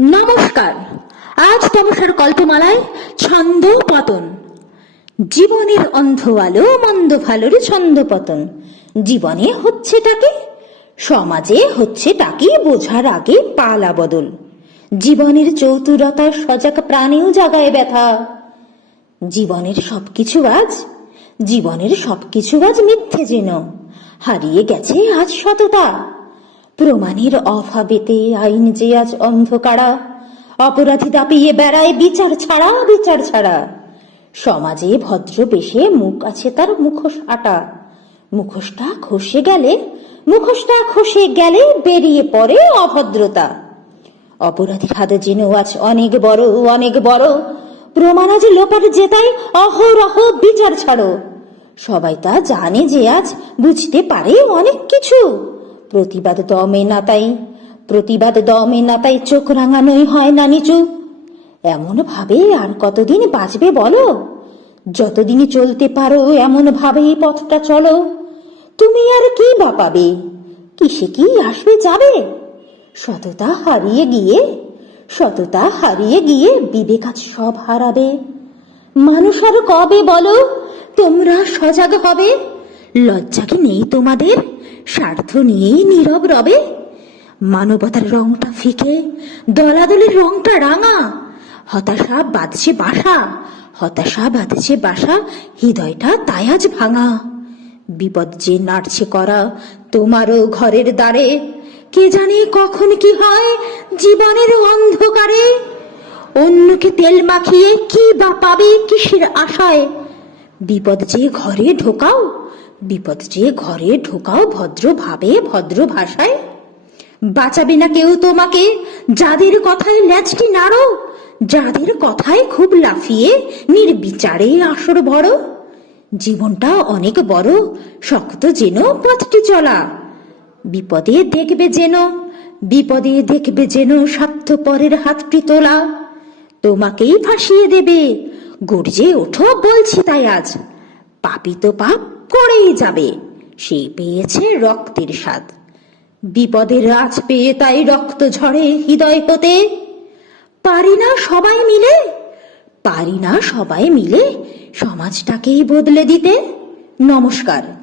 নমস্কার। আজ তমসার কল্পমালায় ছন্দ পতন। জীবনের অন্ধ আলো মন্দ ভালোর ছন্দ পতন। জীবনে হচ্ছে তাকে, সমাজে হচ্ছে তাকে বোঝার আগে পালা বদল। জীবনের চৌতুরতা সজাগ প্রাণেও জাগায় ব্যথা। জীবনের সবকিছু আজ, জীবনের সবকিছু আজ মিথ্যে যেন। হারিয়ে গেছে আজ সততা। প্রমাণের অভাবেতে আইন যে আজ অন্ধকারা, অপরাধী দাপিয়ে বেড়ায় বিচার ছাড়া বিচার ছাড়া। সমাজে ভদ্র বেশে মুখ আছে তার মুখোশ আটা। মুখোশটা খসে গেলে, মুখোশটা খসে গেলে বেরিয়ে পড়ে অভদ্রতা। অপরাধীর হাতে যেন আজ অনেক বড় অনেক বড়। প্রমাণ আজ লোপার জেতাই অহরহ বিচার ছাড়ো। সবাই তা জানে যে আজ বুঝতে পারে অনেক কিছু। প্রতিবাদ দমে না তাই, প্রতিবাদ দমে না তাই চোখ রাঙানোই হয় না নিচু। এমন ভাবে আর কতদিন বাঁচবে বলো? যতদিন চলতে পারো এমন ভাবেই পথটা চলো। তুমি আর কি বা পাবে কিসে কি আসবে যাবে? সততা হারিয়ে গিয়ে, সততা হারিয়ে গিয়ে বিবেক আজ সব হারাবে। মানুষ আর কবে বলো? তোমরা সজাগ হবে? লজ্জা কি নেই তোমাদের? স্বার্থ নিয়েই নীরব রবে। মানবতার রংটা ফিকে, দলাদলের রংটা রাঙা। হতাশা বাঁধছে বাসা, হতাশা বাঁধছে বাসা, হৃদয়টা তাই আজ ভাঙা। বিপদ যে নাড়ছে করা তোমারও ঘরের দ্বারে, কে জানে কখন কি হয় জীবনের অন্ধকারে। অন্যকে তেল মাখিয়ে কি বা পাবে কিসের আশায়? বিপদ যে ঘরে ঢোকাও বিপদ যে ঘরে ঢোকাও ভদ্রভাবে ভদ্র ভাষায়। বাঁচাবে না কেউ তোমাকে, যাদের কথায় ল্যাচটি নাড়ো, যাদের কথায় খুব লাফিয়ে, নির্বিচারে আসর ভরো। জীবনটা অনেক বড়, শক্ত যেন পথটি চলা। বিপদে দেখবে যেন, বিপদে দেখবে যেন স্বার্থপরের হাতটি তোলা। তোমাকেই ফাঁসিয়ে দেবে, গর্জে ওঠো বলছি তাই আজ। পাপি তো পাপ করেই যাবে। সে পেয়েছে রক্তের স্বাদ। বিপদের আজ পেয়ে তাই রক্ত ঝরে হৃদয় হতে। পারি না সবাই মিলে? পারি না সবাই মিলে সমাজটাকেই বদলে দিতে। নমস্কার।